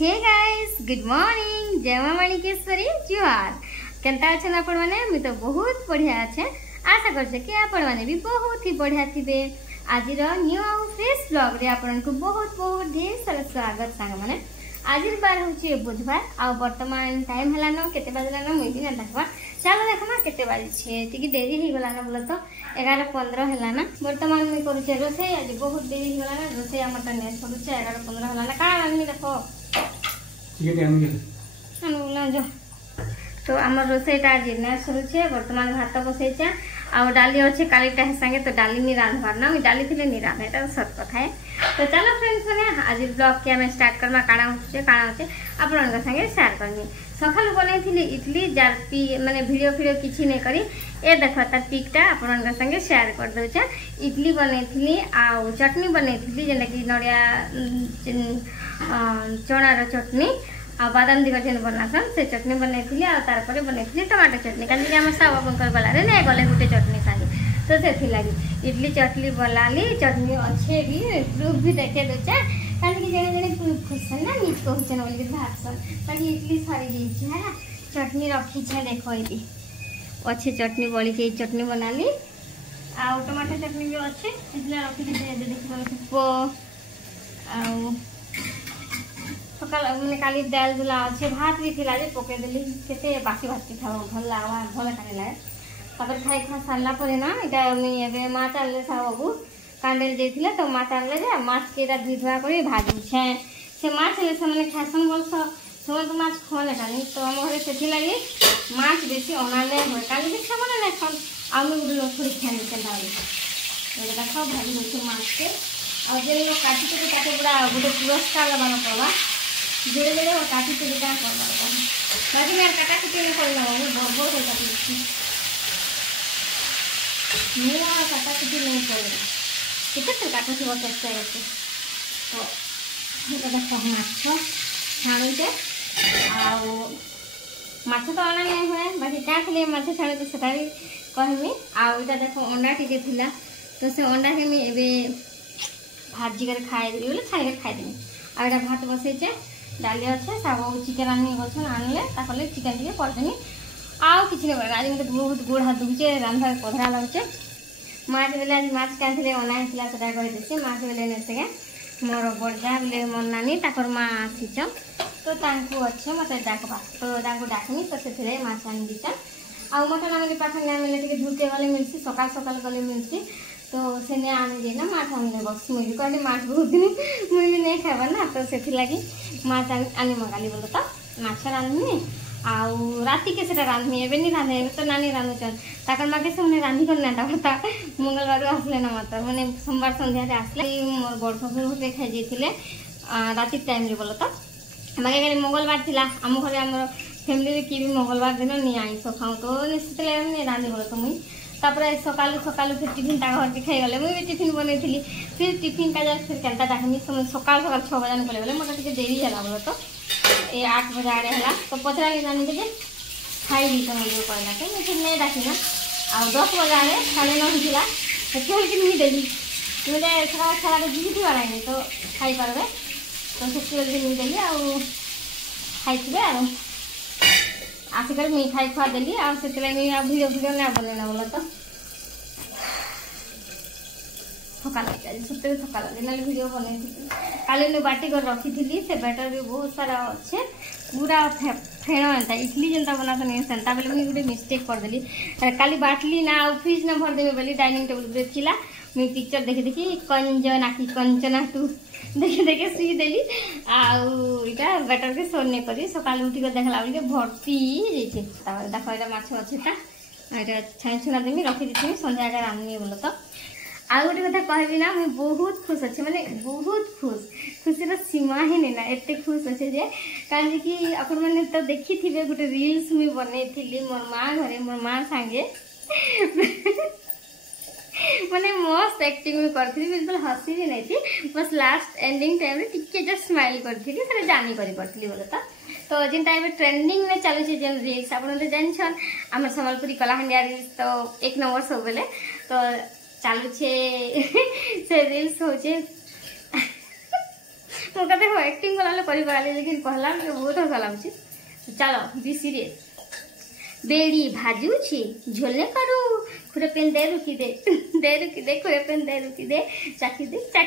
Hey guys good morning जय मां माणिकेश्वरी जुहार केनता अछन आपण माने मी तो बहुत बढ़िया अच्छे आशा करछे कि आपण माने भी बहुत ही बढ़िया थिबे। आज न्यू आउ फ्रेश ब्लॉग रे आपण को बहुत बहुत ढेर सारा स्वागत सांग माने। आज बार होची बुधवार आ वर्तमान टाइम हला न केते बजला न मुई दिन देखबा चलो देखमा केते बाजी छे टिकी देरी ही गला न बोल तो 11:15 हला ना। वर्तमान में करूचे रोसे आज बहुत देरी ही गला ना रोसे हमर ने छोडुचे 11:15 हला ना का आनी देखो जो तो आम रोसईटा आज शुरुचे बर्तमान भात बसईचा आ डाली अच्छे कालीटा संगे तो डाली नहीं रांधवार ना मुझे डाली थी नहीं रांधे तो सत कथा है। तो चलो फ्रेंड्स मैंने आज ब्लॉग के आम स्टार्ट करमा काଣା होचे आपण संगे शेयर करनी। सकालू बनई इडली जार पी माने वीडियो किसी नहीं करी ए देखो तार पिकटा आपण संगे शेयर कर दउचा। इडली बनई आ चटनी बनई जेना कि नड़िया चणार चटनी आ बादाम दिगर जेन बनासन से चटनी बनई आ तार परे बनई टमाटर चटनी काली हम सब बंकर गला रे नै गले गुटे चटनी खाली तो से लगी इडली चटनी बनाली चटनी अच्छे भी प्रूफ भी देखे दोचा काली कि जेने जेने खुशन ना नीच कहछन बोली भातसन काली इडली सारी दी है चटनी रखी छे देखो इदी अच्छे चटनी बड़ी के चटनी बनाली आ टमाटर चटनी भी अच्छे इसलिए रखी दे देखो आ सकाल मैंने काली दाल दुला अच्छे भात भी थिला जे पके देली केते बासी भात की था भल लावा भल खाने लागे तब खाई खा सारला परे ना इटा मैं एबे माछ आनले साबू कांडेल देथिले तो माछ आनले जे माछ केरा धुई धुआ करी भाजी छे से माछ ले से माने खासन बोल समय तो माछ खोले कानी तो हम घरे सेथि लागि माछ बेसी अनाले होय काली भी खाबो ना खान आमी गुलो थोड़ी खानी के दाली तो देखो भाजी होचे माछ के और जे लोग काटी के ताके पूरा गुटे पुरस्कार लबानो पड़वा धीरे धीरे वो काटी के क्या करवा बाकी मैं काटा कुटी नहीं करना वो बहुत हो जाती मेरा काटा कुटी नहीं करेगा कितना तो काटा से वो कैसे करते तो ये देखो माछ छाणी के आओ माछ तो आना नहीं हुए बाकी क्या खाली माछ छाणी के सटारी कहमी आओ इटा देखो अंडा टिके थिला तो से अंडा के मैं एबे भाजी कर खाए देली बोले छाणी के खाए देली आ एटा भात बसैचे डाली अच्छे सब चिकेन आनी गछन आनले ताकले चिकेन टिके करदेनी आउ किछि नै बना आज मते बहुत गोड़ हाथ दुचे रांधा पधरा लागचे माछ बेले आज माछ कांथिले अनाइ थिला सदा कर देसी माछ बेले ने सगे मोर बड़जा बेले मन नानी ताकर मा आसीच तो तांकु अच्छे मते डाकबा तो तांकु डाकनी तो सेथिले माछ आनी दिचा आ मटन आनी पाखन नै मिले टिके धुके वाले मिलसी सकाल सकाल गले मिलसी तो से ने आनी जे ना माछ आनी बस मुई कहली माछ बहुत दिन मुई नहीं खाबा ना तो सेथि लागि माछ आनी मगाली बोल तो माछ रांधनी आउ राति के सेटा रांधनी एबे नहीं रांधे तो नानी रांधुचन ताकर माके से मने रांधी कर नाटा पता मंगलवार आसले ना मत माने सोमवार संध्या रे आसले मोर बड़ ससुर होते खाइ जेथिले राति टाइम रे बोल तो माके गले मंगलवार थिला हम घरे हमर फैमिली रे की भी मंगलवार दिन नहीं आइस खाऊ तो निश्चित नहीं रांधे बोल तो मुई तापर सकालू सकालू फिर टिफिन ता घर के खाई गले मुई भी टिफिन बनई थी फिर टिफिन का फिर केनता डाकनी समय सकाल सकाल 6 बजे निकले बोले मोटा टिके देरी हला बोल तो ए 8 बजे आड़े हला तो पचरा के जानी के खाई दी तो मुझे कहला के मैं फिर नहीं डाकी ना आ 10 बजे आड़े 9:30 हिला तो खेल के नहीं देली मुझे सकाल खाला के जी थी वाला तो खाई परबे तो से खेल के नहीं देली आ खाई थबे आ आसिकर मिठाई खुआ देली आ से वीडियो ना बनेना बोला तो थका लगे सत्य थका लगे ना वीडियो बने काली ने बाटी कर रखी थी से बैटर भी बहुत सारा अच्छे पूरा फेण एंता इडली जनता बनाता नहीं सेंता बेले मुझे गोटे मिस्टेक कर देली काली बाटली ना फ्रिज ना भर देबे बोली डाइनिंग टेबल पे थिला मुई पिक्चर देखि देखि कंजना की कंचना टू देखे देखे सुई देली आउ इटा बैटर के सोने करी सकाल उठी के देखला बोली भर्ती जैसे तापर देखो एटा माछ अच्छेटा एटा छाई छुना देमी रखी देती संध्या का रान्नी बोल तो आ गोटे कथा कहबी ना मुझे बहुत खुश अच्छे माने बहुत खुशी सीमा ही नहीं ना एते खुश अच्छे जे कारण कि अपन मैंने तो देखी थी गोटे रील्स मुझे बनई मोर माँ घरे मोर माँ सांगे मैंने मस्त एक्टिंग भी करती बिल्कुल हसी भी नहीं थी बस लास्ट एंडिंग टाइम रे टिके जस्ट स्माइल करती से जानी करती बोले तो जिन टाइम ट्रेंडिंग में चलुचे जेन रील्स आप जानछन आम संबलपुरी कलाहांडिया रील्स तो 1 नंबर सब बेले तो चलुचे से रील्स होचे मुझे देखो एक्टिंग कला कर पारे लेकिन कहला बहुत हस लगुच। चलो बी सीरियस। बेड़ी भाजुची झोलने करू खुरेपेन दे रुकी दे खुरेपेन दे रुकी दे चाखी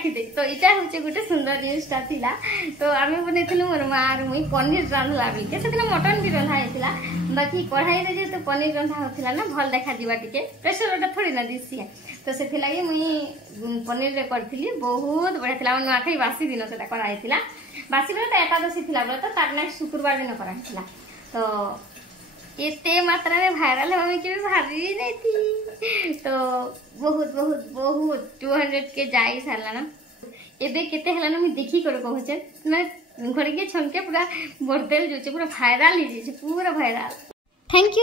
दे। तो यहाँ हूँ गोटे सुंदर न्यूजटा थिला। तो आम बनई मोर माँ मुई पनीर रांधला भी से मटन भी रंधा होता बाकी कढ़ाई रे जो पनीर रंधा होता ना भल देखा टे प्रेसर थोड़ी ना दिशी है। तो से मुई पनीर रे करी बहुत बढ़िया था। नुआखाई बासी दिन से कराई बासी बेले तो एकादशी थी बोले तो तार नेक्स्ट शुक्रवार दिन कराई। तो इतने मात्रा में भाइराल हमें के भारी नहीं थी। तो बहुत बहुत बहुत 200 के जाई सारा ना एबे केते हला ना मैं देखी कर कहचे मैं घर के छनके पूरा बर्देल जो पूरा भाइराल ही जे पूरा viral. Thank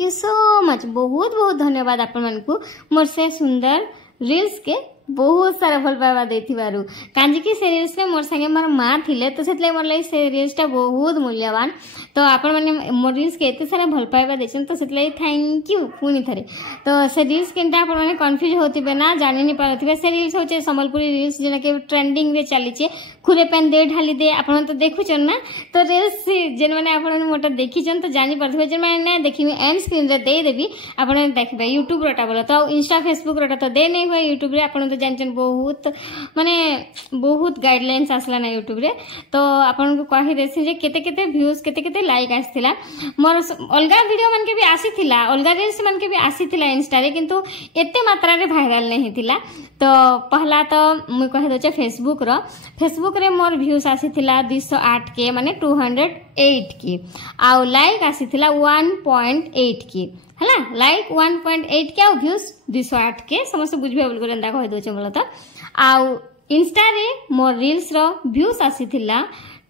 you so much. बहुत बहुत धन्यवाद आपण मन को मोर से सुंदर रील्स के बहुत सारा भल पाइबा देथिबारु। कांजी की से रील्स में मोर संगे मोर माँ थिले तो सेतले मोर लागि से रील्सटा बहुत मूल्यवान। तो आपण माने मोर रील्स के एते सारा भल पाइबा देछन तो सेतले थैंक यू पुनी थरे। तो से रील्स केनटा आपण माने कंफ्यूज होतिबे ना जानि नि पारथिबे से रील्स होचे संबलपुरी रील्स जेना के ट्रेंडिंग रे चली छे खुरे पेन दे ढाली दे आपण तो देखुचन ना। तो रील्स जेन माने आपण मोटा देखिचन तो जानि पारथिबे जेन माने ना देखि एंड स्क्रीन रे दे देबी आपण देखबे यूट्यूब रोटा बोला तो इंस्टा फेसबुक रोटा तो दे नै होय यूट्यूब रे आपण जानचन बहुत माने बहुत गाइडलाइंस आसला ना यूट्यूब रे। तो आपन को कहि देसी जे केते केते व्यूज केते केते लाइक आसथिला मोर अलगा वीडियो मन के भी आसीथिला अलगा रील्स मन के भी आसीथिला इंस्टा रे किंतु एते मात्रा रे वायरल नहीं थिला। तो पहला तो मुई कहि दोचे फेसबुक रे मोर व्यूज आसीथिला 208 के माने 208 के आ लाइक आसीथिला 1.8 के हला लाइक 1.8 के व्यूज 208 के समस्त बुझबे बोल गरंदा कहि दोचे बोला। तो आ इंस्टा रे मोर रील्स रो व्यूज आसीथिला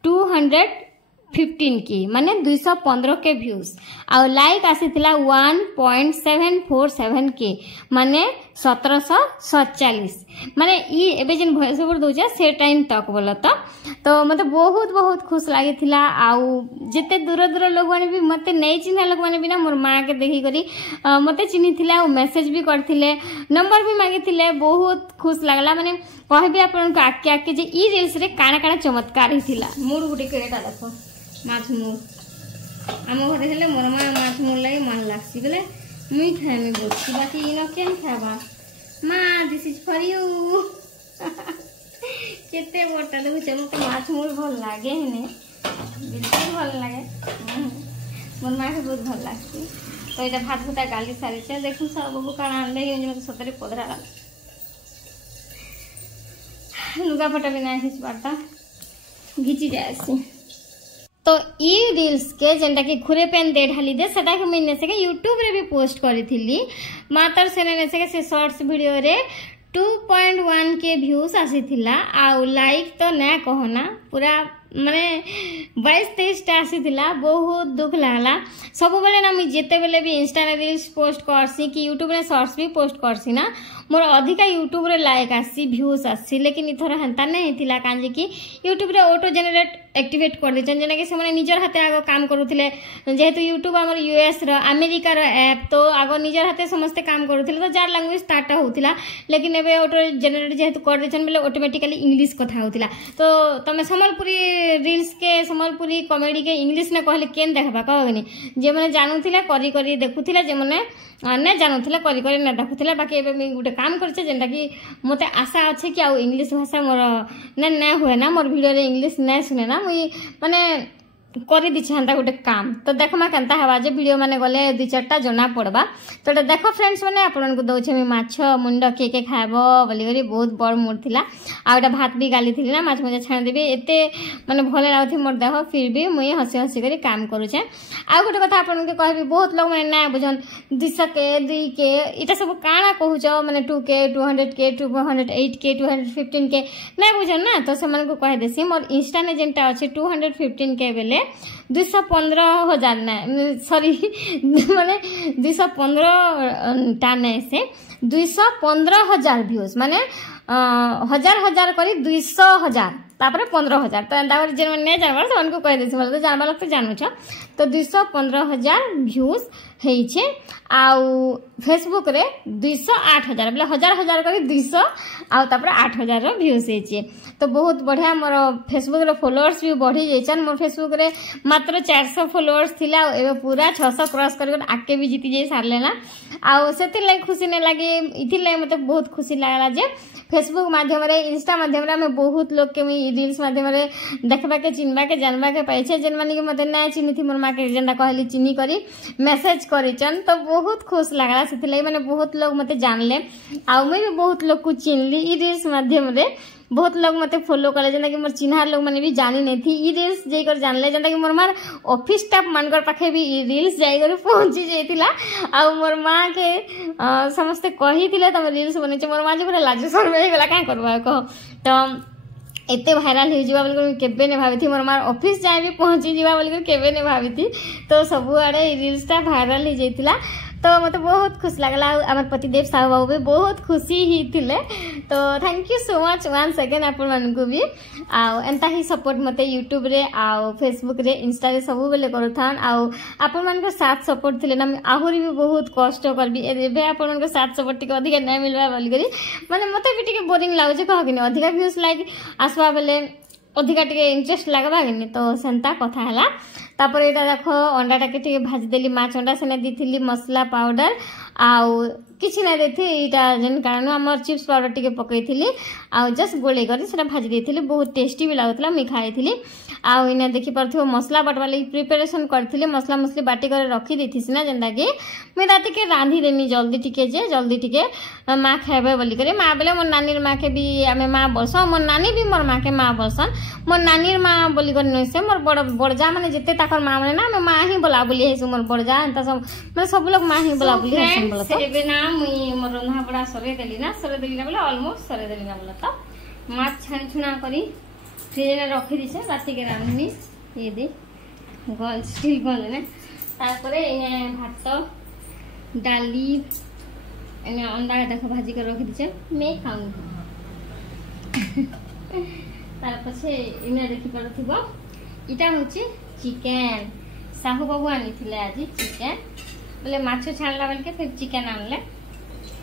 215 के माने 215 के व्यूज आ लाइक आसीथिला 1.747 के माने 1747 माने ई एबे जन वॉइस ओवर दोजा से टाइम तक बोला। तो मते बहुत बहुत खुश लागी थिला। आउ जेते दूर दूर लोग माने भी मते नहीं चिन्हा लोग माने भी ना मोर मां के देखि करी मते चिन्ही थिला और मेसेज भी करथिले नंबर भी मांगी थिले। बहुत खुश लागला माने कहबे आपन को आके जे ई रील्स रे काना काना चमत्कार ही थिला। मूड गुटे केटा देखो माछ मूड आम घरे हेले मोर मां माछ मूड लागि मन लागसी बेले मुई खाइमी बोलती बाकी इनो केन खाबा मां दिस इज फॉर यू। केते बोटा देखु चलो तो माछ मूड भल लागे हेने बिल्कुल भल लागे मोर मां के बहुत भल लागसी। तो एटा भात भुता गाली सारी छे देखु सब बाबू काना आनले जे मते सतरे पधरा लुगा फटा भी ना खिच पाता घिची जायसी। तो ई रील्स के जेंटा कि खुरे पेन दे ढाली दे सेटा के मैंने से यूट्यूब रे भी पोस्ट करी थिली मातर सेने से शॉर्ट्स वीडियो रे 2.1 के व्यूज आसीथिला आ लाइक तो ना कहना पूरा माने 22-23 आसीथिला। बहुत दुख लागला सब बेले ना मुझे जेते बेले भी इंस्टा रे रील्स पोस्ट करसी कि यूट्यूब रे शॉर्ट्स भी पोस्ट करसी ना मोर अधिका यूट्यूब रे लाइक आसी व्यूज आसी लेकिन इथर हंता नहीं थिला कांजे कि यूट्यूब रे ऑटो जनरेट एक्टिवेट कर देछन जेना कि से निजर हाथे आगो काम करूथिले जेहेतु यूट्यूब हमर यूएस रो अमेरिका रो ऐप तो आगो निजर हाथे समस्त काम करूथिले तो जार लैंग्वेज स्टार्ट होतिला लेकिन एबे ऑटो जनरेट जेहेतु कर देछन बेले ऑटोमेटिकली इंग्लिश कथा होतिला। तो तमे संबलपुरी रील्स के संबलपुरी कॉमेडी के इंग्लिश ने कहले केन देखबा कहबनी जे माने जानुथिला करी करी देखुथिला जे माने ना जानुथिला करी करी ना देखुथिला बाकी एबे मैं गुटे काम करछे जेंटा कि मते आशा अछि कि आ इंग्लिश भाषा मोर ना होय ना मोर वीडियो रे इंग्लिश ना सुने ना मुई माने करी दी छांता गोटे काम। तो देखमा केनता हवा जे वीडियो माने गले 2-4टा जना पड़बा। तो देखो फ्रेंड्स माने आपन को दउछे मी माछ मुंड के खाबो बोली करी बहुत बड़ मूड थिला आउटा भात भी गाली थिली ना माछ मजे छाण देबे एते माने भले लाउथि मोर देह फिर भी मुई हसी हसी करी काम करूछे। आ गोटे कथा आपन के कहबी बहुत लोग माने ना बुझन 200 के 2 के इटा सब काना कहूचो माने 2 के 200 के 208 के 215 के ना बुझन ना। तो से मन को कह देसी मोर इंस्टा ने जेंटा अछि 215 के बेले 215,000 ना सॉरी माने 215 टा नहीं से 215,000 व्यूज माने 1000 करी 200,000 तापर 15,000 तो एंदा जे माने जानबार से उनको कह देसी बोले तो जानबार लोग तो जानू छ। तो 215,000 व्यूज ହେଇଛେ आउ फेसबुक रे 208,000 बोले 1000 कर 200 आउ तापर 8,000 रो व्यूज ହେଇଛେ तो बहुत बढ़िया मोर फेसबुक रे फॉलोअर्स भी बढ़ी जाइछन मोर फेसबुक रे मात्र 400 फॉलोअर्स थिला एबे पूरा 600 क्रॉस कर आके भी जीती जाई सारले ना आउ सेति लाइक खुशी ने लागे इथि लाइक मते बहुत खुशी लागला जे फेसबुक माध्यम रे इंस्टा माध्यम रे हम बहुत लोग के रील्स माध्यम रे देखबा के चिन्हबा के जानबा के पाइछे जेन माने के मते ना चिन्ही थी मोर मां के जेंदा कहली चिन्ही करी मेसेज करिचन तो बहुत खुश लागला सेति लाइक माने बहुत लोग मते जानले आ मैं भी बहुत लोग को चिन्हली ई रील्स माध्यम रे बहुत लोग मते फॉलो करे जेंदा कि मोर चिन्हा लोग माने भी जानी नै थी ई रील्स जई कर जानले जेंदा कि मोर मार ऑफिस स्टाफ मानकर पाखे भी ई रील्स जाई कर पहुंची जेतिला आ मोर मां के समस्त कही थिले तम रील्स बनै छै मोर मां जे पूरा लाज शर्म हे गेला का करबा कह तो एते वायरल हो जीवा बोल केबे ने भाभी थी मोर मार ऑफिस जाए भी पहुंची जीवा बोल केबे ने भाभी थी तो सब आड़े रील्स ता वायरल हो जाइतिला तो मत बहुत खुश लगला आम पतिदेव साहू बाबू भी बहुत खुशी ही थिले तो thank you so much once again आपण मन को भी आउ एंता ही सपोर्ट मते यूट्यूब रे आउ फेसबुक रे इंस्टा रे सब बेले करथान आउ आपण मन के साथ सपोर्ट थिले ना आहुरी भी बहुत कष्ट करबी एबे आपण मन के साथ सपोर्ट टिके अधिक नै मिलबा बोली करी माने मते भी टिके बोरिंग लागो जे कह कि अधिक व्यूज लाइक आसवा बेले अधिका टिके इंटरेस्ट लागबा कि तो सेंता कथा हला तापर एटा देखो अंडा टाके टिके भाजी देली माछ अंडा सेने दिथिली मसला पाउडर आउ किछि ना देथि एटा जन कारण हमर चिप्स पाउडर टिके पकैथिली आउ जस्ट गोले करी सेटा भाजी देथिली बहुत टेस्टी भी लागतला मी खाइथिली आउ इने देखि परथियो मसला बटवा लई प्रिपरेशन करथिली मसला मसली बाटी करे रखी देथिस ना जेंदा कि मैं राति के रांधी देनी जल्दी टिके माँ खाइबे बोली करे माँ बेले मोर नानीर माँ के भी आमे माँ बोलस मोर नानी भी मोर माँ के माँ बोलसन मोर नानीर माँ बोली कर नसे मोर बड़जा माने जते ताकर माँ माने ना माँ ही बोला बोली हेसु मोर बड़जा एंता सब माने सब लोग माँ ही बोला बोली हेसु बोलत सेबे ना मुई मोर रंधा बड़ा सरे देली ना बोले ऑलमोस्ट सरे देली ना बोलत माछ छानी छुना करी फ्रिज में रखी दिसे राति के रांधनी ये दे गल स्टील गल ने तारपरे ए भात डाली एने अंडा देखो भाजी कर रखी दिसे मैं खाऊं तार पछे इने देखि परथिबो इटा होची चिकन साहू बाबू आनी थिले आज चिकन बोले माछ छानला बेल के फिर चिकन आनले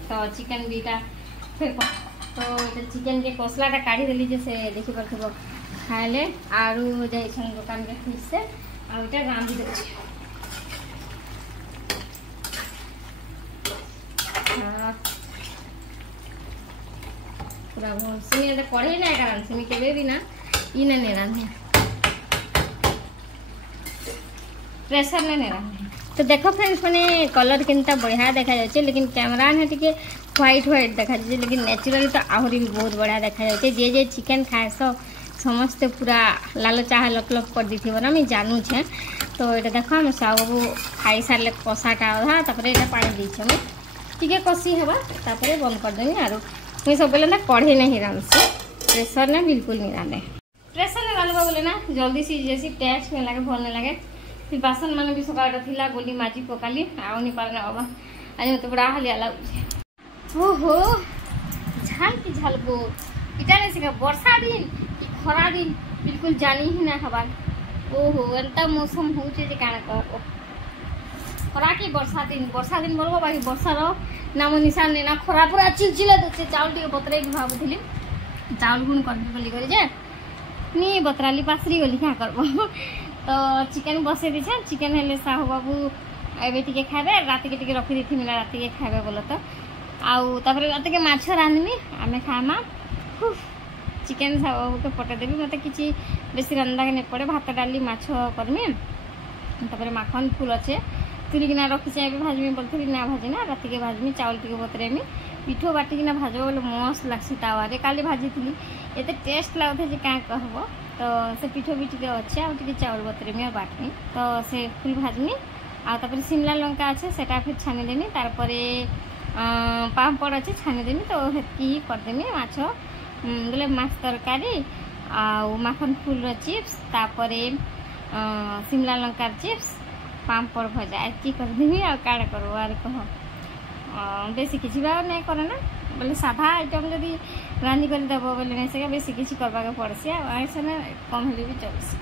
तो चिकन बीटा फिर तो ये चिकन के कोसलाटा काढ़ी देली जे से देखि परथिबो खाइले आरु जाइछन दुकान के फिर से आ इटा रांधी दे छै पूरा भोन सिनी दे पढ़े ना कारण सिनी केबे भी ना ई ने रांधे प्रेशर ने रांधे तो देखो फ्रेंड्स माने कलर किंता बढ़िया देखा जाचे लेकिन कैमरा ने टिके व्हाइट व्हाइट देखा जाचे लेकिन नेचुरली तो आहुरी भी बहुत बढ़िया देखा जाचे जे जे चिकन खाए समस्ते पूरा लाल चाह लक कर दी ना मैं जानू छे तो ये देखो हम सब खाई सारे कषाटा अधा तापर ये पानी दीछे मुझे टिके कषी हेबा तापर बंद कर देनी आरो मुझे सब बेले ना कढ़े नहीं रांधसी प्रेशर ने बिल्कुल नहीं रांधे प्रेशर ने रांधबा बोले ना जल्दी सी जैसी टेस्ट नहीं लगे भल नहीं लगे फिर बासन मान भी सकाळ थिला गोली माजी पकाली आउ नहीं पारना बाबा आज मत बड़ा हलिया लागुछे ओहो झाल की झाल गो इटा ने सिका वर्षा दिन कि खरा दिन बिल्कुल जानी ही ना हवा ओहो एंता मौसम होचे जे काना कर खरा की वर्षा दिन बोलबो बाकी वर्षा रो नाम निशान ने ना खरा पूरा चिलचिला दे चावल टिके बतरे के भाबुथिली चावल गुण करबी बोली करे जे नी बतराली पासरी गली क्या करबो तो चिकन बसे दीछे चिकन हेले साहू बाबू एबे टिके खाबे राति के टिके रखी देथि मिला राति के खाबे बोल तो आउ तापर राति के माछ रांधनी आमे खामा चिकन साहू बाबू के पटे देबी मते किछि बेसी रंदा के ने पड़े भात डाली माछ करमी तापर माखन फूल अच्छे तुलिकिना रखी चाहिए भाजमी बोलती ना भाजी ना राति के भाजमी चावल टिके बतरेमी पिठो बाटिकिना भाजो बोले मस्त लागसी तावारे काली भाजी थी एते टेस्ट लागथे जे का कहबो तो से पिठो भी टिके अच्छे आ टिके चावल बतरेमी और बाटमी तो से फुल भाजमी आ तापर शिमला लंका अच्छे सेटा फिर छानी देनी तारपरे पापड़ अच्छे छानी देनी तो हेतकी ही करदेमी माछ बोले माछ तरकारी आ माखन फूल चिप्स तापरे शिमला लंका चिप्स पापड़ भजा एतकी करदेमी आ काड़ करो आर कह बेसी किसी नहीं करे ना बोले साधा आइटम जदि रांधी कर देव बोले नहीं से बेसी किसी करवा पड़सी ऐसा कम हेले भी चलसी।